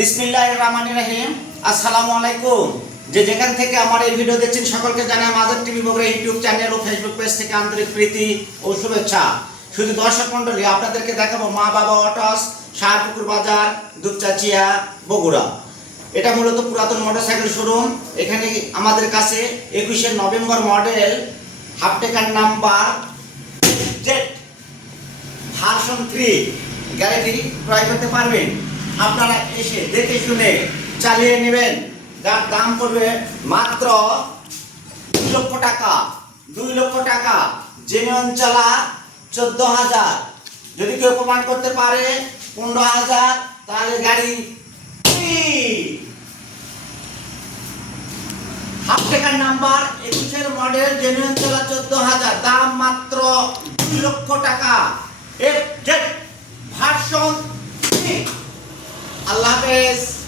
বিসমিল্লাহ রহমান আলাইকুম। যে যেখান থেকে আমার এই ভিডিও দেখছেন, সকলকে জানাই টিভি ইউটিউব চ্যানেল ও ফেসবুক পেজ থেকে শুধু দর্শক আপনাদেরকে দেখাবো মা বাবা অটস, শাহপুকুর বাজার, দুপচাচিয়া, বগুড়া। এটা মূলত পুরাতন মোটরসাইকেল শোরুম। এখানে আমাদের কাছে একুশে নভেম্বর মডেল হাফ টেকার নাম্বার ভার্সন থ্রি। ক্রয় করতে পারবেন? আপনারা এসে দেখে শুনে চালিয়ে নেবেন। যার দাম পড়বে মাত্র দুই লক্ষ টাকা, দুই লক্ষ টাকা। জেনুয়ন চালা চোদ্দ হাজার। যদি কেউ প্রমাণ করতে পারে পনেরো হাজার, তাহলে গাড়ি। হাফ টেকার নাম্বার, একুশের মডেল জেনুইন চলা চোদ্দ হাজার। দাম মাত্র দুই লক্ষ টাকা। aves,